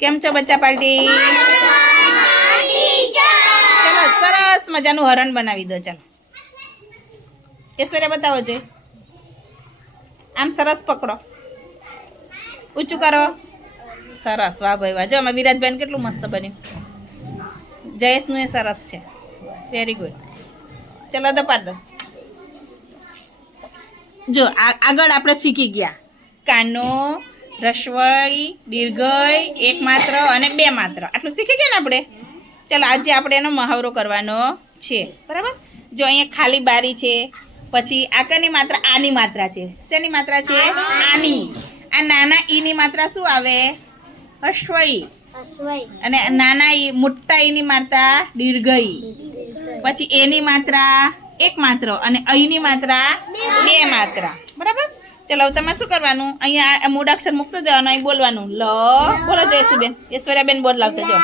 કેમ છો બચ્ચા પાર્ટી? ચલો, સરસ મજાનું હરણ બનાવી દો, ચાલો. ઐશ્વર્યા, બતાવો છે આમ સરસ પકડો. ઊંચું કરો. સરસ, વાહ ભાઈ, વાહ. જો, આમાં વિરાજબેન કેટલું મસ્ત બન્યું. જયેશનું એ સરસ છે. વેરી ગુડ ચલો દપાડ પાડ દો. જો આગળ આપણે શીખી ગયા. કાનો રસવઈ દીર્ઘય એક માત્ર અને બે માત્ર આટલું શીખી ગયા ને આપણે? ચાલો આજે આપણે એનો મહાવરો કરવાનો છે. બરાબર? જો અહીંયા ખાલી બારી છે પછી આગળની માત્રા આની માત્રા છે. શેની માત્રા છે? આની. આ નાના ઈની માત્રા શું આવે? અશ્વય અને નાના ઈ મોટા ઈની માત્રા દીર્ઘઈ. પછી એની માત્રા એક માત્ર અને અહીંની માત્રા બે માત્રા બરાબર? ચલો તમારે શું કરવાનું? અહીંયા આ મૂળાક્ષર મૂકતો જવાનું, અહીં બોલવાનું. લ, બોલો જયસુબેન. ઐશ્વર્યાબેન બોલાવશે જો.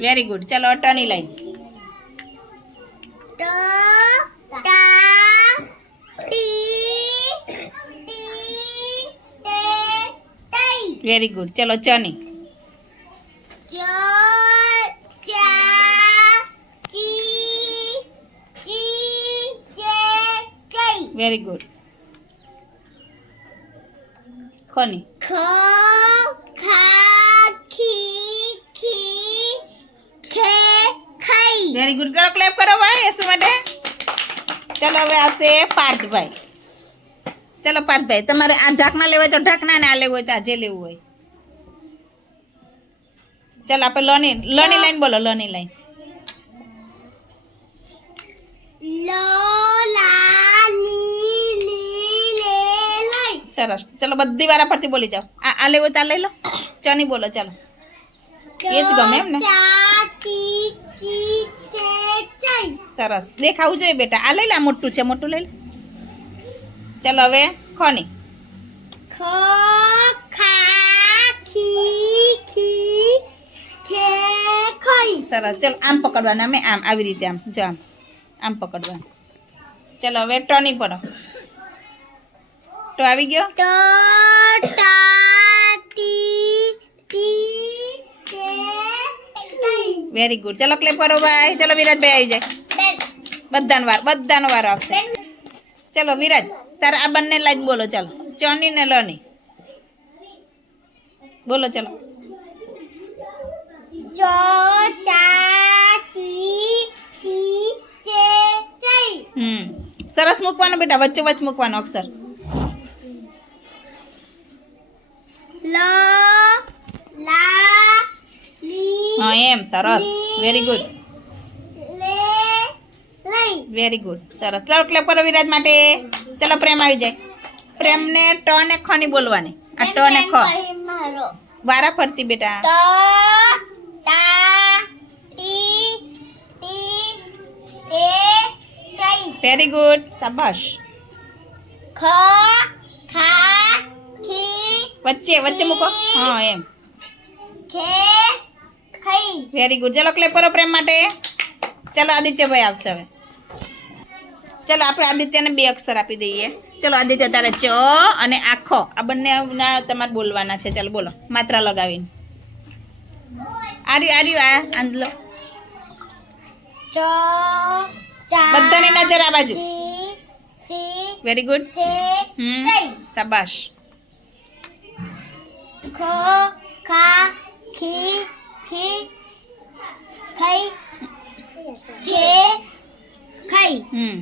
વેરી ગુડ ચલો, ટની લાઈન. વેરી ગુડ ચલો, ચની. વેરી ગુડ ખોની વેરી ગુડ કરો ક્લેપ કરો ભાઈ શું માટે. ચલો હવે આવશે પાર્થભાઈ. ચલો પાર્થભાઈ તમારે આ ઢાંકના લેવા હોય તો ઢાંકના ને આ લેવું હોય તો આજે લેવું હોય. ચાલ આપણે લોની લોની લાઈન બોલો લોની લાઈન સરસ. ચલો, બધી વારા પરથી બોલી જાઓ. આ આ તા લઈ લો. ચની બોલો, ચાલો. એ જ ગમે એમ ને સરસ. દેખાવું જોઈએ બેટા. આ લઈ લે મોટું છે, મોટું લઈ લે. ચાલો, હવે ખોની. સરસ. ચલો, આમ પકડવાના. અમે આમ, આવી રીતે આમ. જો આમ. આમ પકડવાનું. ચલો, હવે ટોની પડો. તો આવી ગયો. વેરી ગુડ ચલો ક્લેપ કરો ભાઈ ચલો વિરાજભાઈ આવી જાય. બધાનો વાર બધાનો વાર આવશે. ચલો વિરાજ તારે આ બંને લાઈન બોલો, ચાલો. ચોની ને લોની બોલો, ચલો. હમ. સરસ મૂકવાનો બેટા વચ્ચે વચ્ચે મૂકવાનો અક્ષર. હા એમ સરસ. વેરી ગુડ વેરી ગુડ સરસ. ચાલો ક્લેપ કરો વિરાજ માટે. ચાલો પ્રેમ આવી જાય. પ્રેમને ટ ને ખ ની બોલવાની. આ ટ ને ખ. વારા ફરતી બેટા. વેરી ગુડ શાબાશ. વચ્ચે વચ્ચે મૂકો. હા એમ. વેરી ગુડ ચલો ક્લેપ કરો પ્રેમ માટે. ચલો આદિત્યભાઈ આવશે હવે. ચલો આપણે આદિત્યને બે અક્ષર આપી દઈએ. ચલો આદિત્ય તારે ચ અને આખો. આ બંને તમારે બોલવાના છે. ચલો બોલો. માત્રા લગાવીને. આર્યું આર્યું આ આંદલો બધાની નજર આ બાજુ. વેરી ગુડ હમ. શાબાશ. હમ.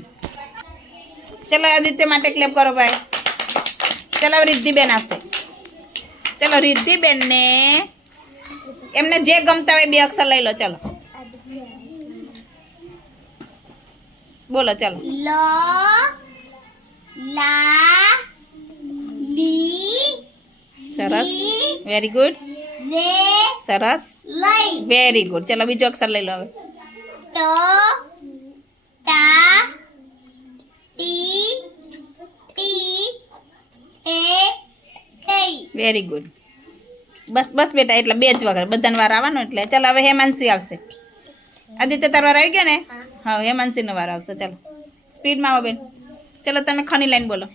ચલો આદિત્ય માટે ક્લેપ કરો ભાઈ. ચલો રિદ્ધિબેન આવશે. ચલો રિદ્ધિબેન ને એમને જે ગમતા હોય બે અક્ષર લઈ લો ચલો. બોલો ચલો. સરસ વેરી ગુડ સરસ વેરી ગુડ ચલો બીજો અક્ષર લઈ લો હવે વેરી ગુડ બસ બસ બેટા એટલે બે જ વગર બધાને વાર આવવાનો એટલે. ચાલો હવે હેમાનસી આવશે. આદિત્ય તારો વાર આવી ગયો ને? હા. હેમાનસીનો વાર આવશે. ચાલો. સ્પીડમાં આવો બેન. ચલો તમે ખની લાઈન બોલો.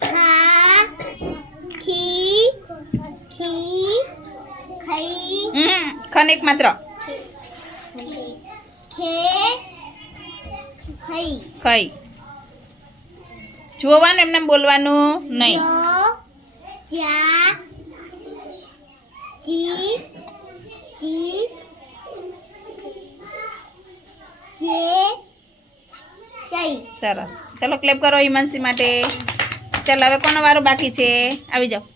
ખા ખી ખી ખઈ હમ ખન એક માત્ર. ખઈ. જોવાનું એમને બોલવાનું નહીં. સરસ. ચલો ક્લેપ કરો હિમાંશી માટે. ચાલ હવે કોનો વારો બાકી છે? આવી જાઓ.